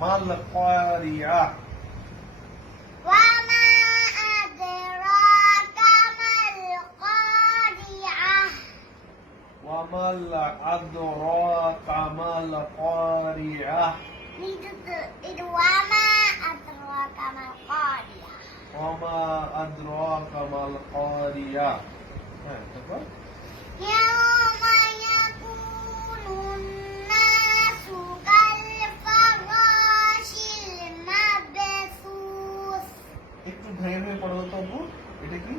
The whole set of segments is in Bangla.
মাল কারিয়া। وما أدراك ما القارعة ওয়ামাল আদরাকা মাল কারিয়া। itu وما أدراك ما القارعة ওয়ামা আদরাকা মাল কারিয়া। হ্যাঁ, তারপর يوم يكون الناس كالفراش المبثوث একটু ভেঙে ভেঙে পড়ো তো আপু, এটা কি?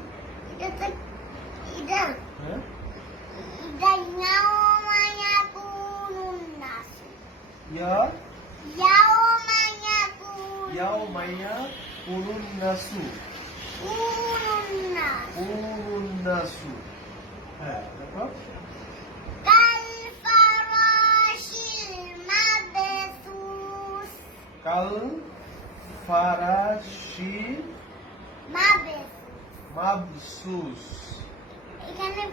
إذا হ্যাঁ, يوم يكون الناس ইয়া يوم يكون ইয়াউমাইয়া কুনুন নাসু। الناس কুনুন নাসু। হ্যাঁ, তারপর كالفراش المبثوث কাল ফারাশি মাবসুস। এখানে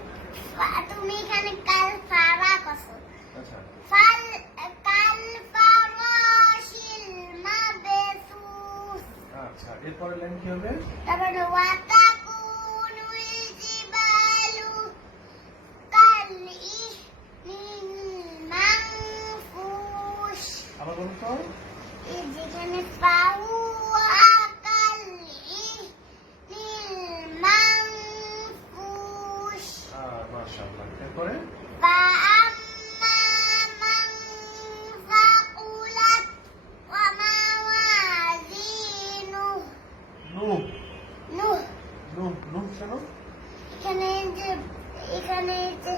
তুমি এখানে কাল ফারা কসো আচ্ছা, ফাল কাল ফারাশিল মাবসুস আচ্ছা, এরপরে লাইন কি হবে? তারপরে ওয়াতাকুনুল জিবালু কাল ইহনিল মানফুশ আবার বলুন তো। এই যেখানে ফাহুয়া কাল ইহনিল মানফুশ মাশাআল্লাহ। এরপরে فأما من ثقلت وموازينه নূহ। نوح নূহ শোনো। এখানে যে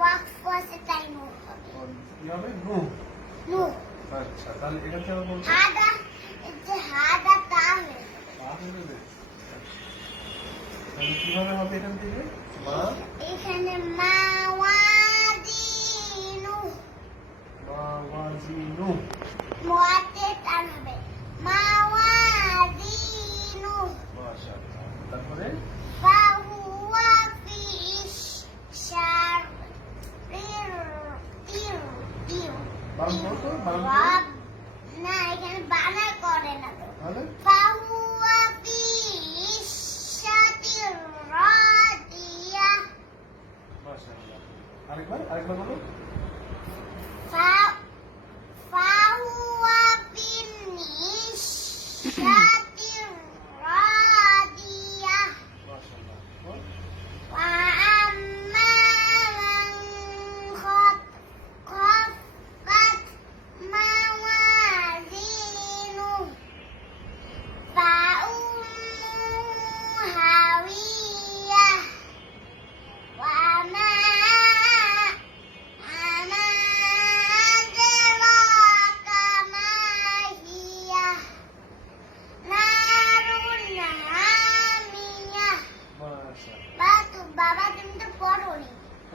ওয়াকফ আছে তাই নূহ হবে কি হবে? নূহ। নূহ আচ্ছা, তাহলে এখান থেকে আবার বলছো হাদা যে হাদা তা হয়ে যাবে। তাহলে কিভাবে হবে এখান থেকে? মা এখানে মাওয়াজিনু মাওয়াজিনু। মুয়াতে টান হবে মাওয়াজিনু মাশাআল্লাহ। তারপরে فهو في عيشة বানান করো তো, বানান করো। না এখানে বানা করে না তো তাহলে فهو في عيشة راضية মাশাআল্লাহ। আরেকবার বলো। فهو في عيشة راضية মাশাআল্লাহ। وأما من خفت موازينه فأمه هاوية وما أدراك ما هي نار حامية মাশাআল্লাহ। বাবা তুমি তো পড়োনি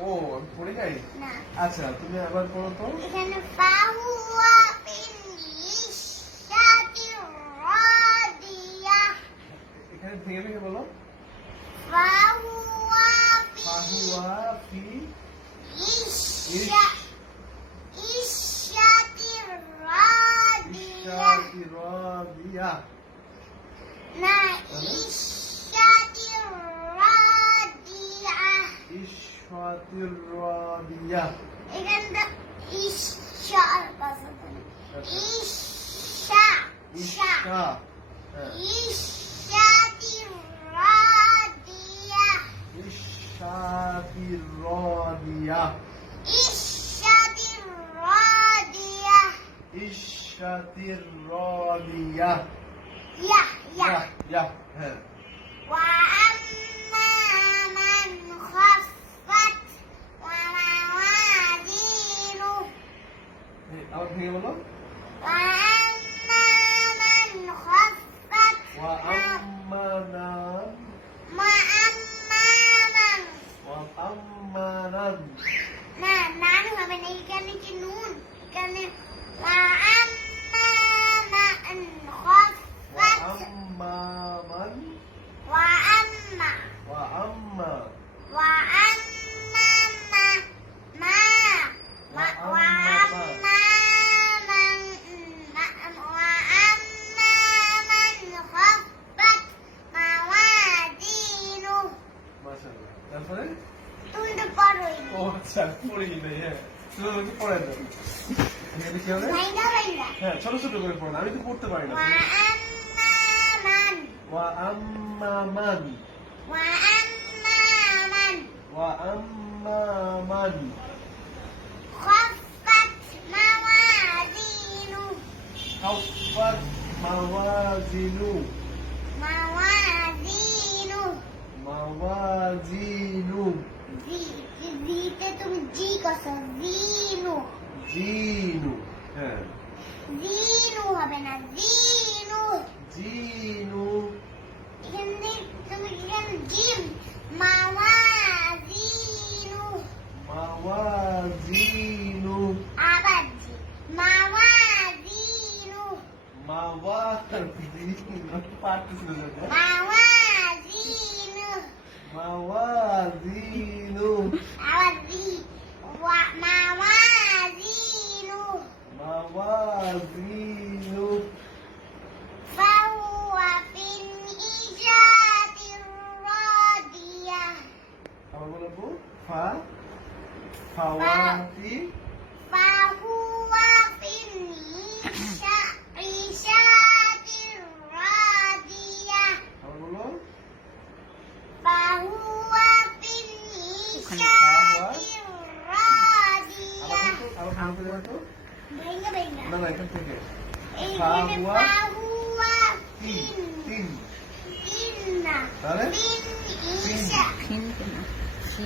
ও, আমি পড়ে যাই। না আচ্ছা, তুমি আবার পড়ো তো। এখানে ফাহুয়া বিনিশাতি রাদিয়া এখানে ভেঙে ভেঙে বলো। ফাহুয়া ফাহুয়া ফি ইশাতি রাদিয়া ইশাতি রাদিয়া। না ইশাতি রাদিয়া ইশাতি রাদিয়া। এখানটা ইশার কথা বলি ইশা ইশা। হ্যাঁ, ইশাতি রাদিয়া ইশাতি রাদিয়া। ইশাতি রাদিয়া ইশাতি রাদিয়া। ইয়া ইয়া ইয়া, হ্যাঁ। وأما من خفت وموازينه আবার ভেঙে বলো। وأما من خفت وأمنا وأمنا না নান হবে না এখানে কি নুন এখানে وأما من خفت وأما من وأما তারপরে তুমি তো পারোই ও আচ্ছা পড়ি নেই হ্যাঁ তুমি আমাকে পড়াই দাও এখানে কি হবে ভাইঙ্গা ভাইঙ্গা হ্যাঁ ছোট ছোট করে পড়ো আমি তো পড়তে পারি না ওয়া আম্মা মান ওয়া আম্মা মান ওয়া আম্মা মান ওয়া আম্মা মান খাফফাত মাওয়াজিনু খাফফাত মাওয়াজিনু মাওয়াজিনু মাওয়াজিনু জিতে তুমি জি কসো জিনু জিনু হ্যাঁ জিনু হবে না জিনু জিনু এখানে তুমি এখানে জিম মাওয়াজিনু মাওয়াজিনু আবার জি মাওয়াজিনু মাওয়াজিনু পারতেছিল না মাওয়াজিনু মাওয়াজিনু আবার জি মাওয়াজিনু মাওয়াজিনু ফাহুয়া ফিন ইজাতির রাদিয়া আবার বলবো ফা ফাওয়াতি ফাহুয়া ফিন ইজাতির রাদিয়া আবার বলো ফাহুয়া ফিন ইজাতির রাদিয়া আবার ভালো করে দেখো ভাইঙ্গা ভাইঙ্গা না না এখান থেকে এইখানে ফাহুয়া ফাহুয়া তিন ফিন তিন ইন্না তাহলে ফিন ইজা ফিন কেন? ফি।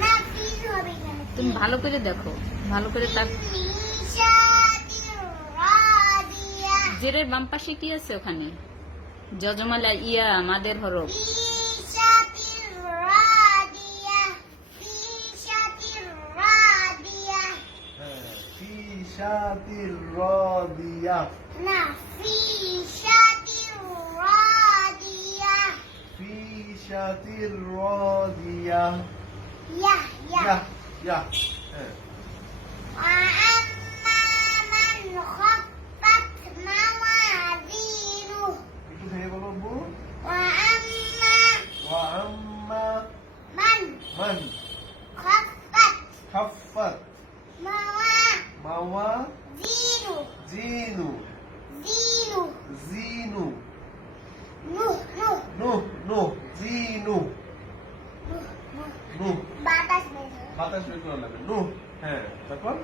না ফিন হবে এখানে তুমি ভালো করে দেখো, ভালো করে তাক। ইজাতির রাদিয়া জেরের বাম পাশে কি আছে ওখানে? যজমালা ইয়া মাদের হরফ। ইজাতির রাদিয়া ইজাতির রাদিয়া হ্যাঁ ফি শাতির রাদিয়া না ইজাতির রাদিয়া ফি শাতির রাদিয়া ইয়া ইয়া ইয়া ইয়া হ্যাঁ وأما من خفت موازينه একটু ভেঙে বলো বু وأما ওয়া আম্মা من মান خفت খাফফাত موازينه মাওয়াজিনু زينه জিনু نوح نوح নুহ নুহ জিনু نوح نوح নুহ বাতাস বের হয়। বাতাস বের করা লাগবে নুহ হ্যাঁ তারপর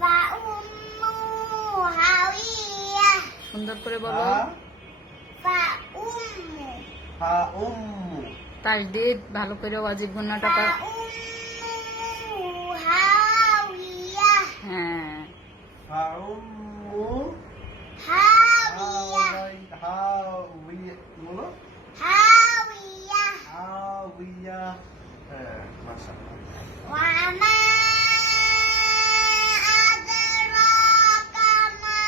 فأمه هاوية সুন্দর করে বলো। হা فأمه হা উম্মু তাজদিদ ভালো করে ওয়াজিব গুণাটা কর। فأمه هاوية হ্যাঁ হা উম্মু هاوية হাওয়িয়া বলো هاوية হাওয়িয়া হ্যাঁ মাশাআল্লাহ وما أدراك ما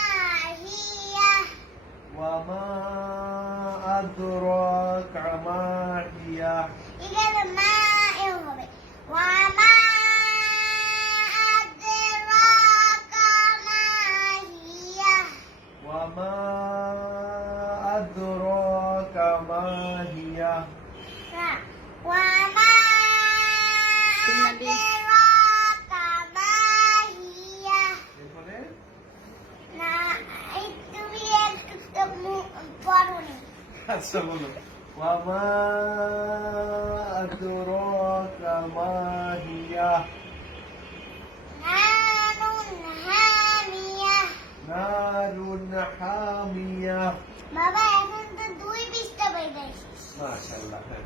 هي ওয়া মা আদরাকা মা হিয়া এখানে মা এও হবে وما أدراك ما هي ওয়া মা আদরাকা মা হিয়া না وما তুমি أدراك ما هي এরপরে না এই তুমি একটু পড়োনি আচ্ছা বলো ওয়া মা আদরাকা মা হিয়া নানুন হামিয়া নারুন হামিয়া বাবা এখন তো 2 পৃষ্ঠা বই দেখছিস মাশাআল্লাহ হ্যাঁ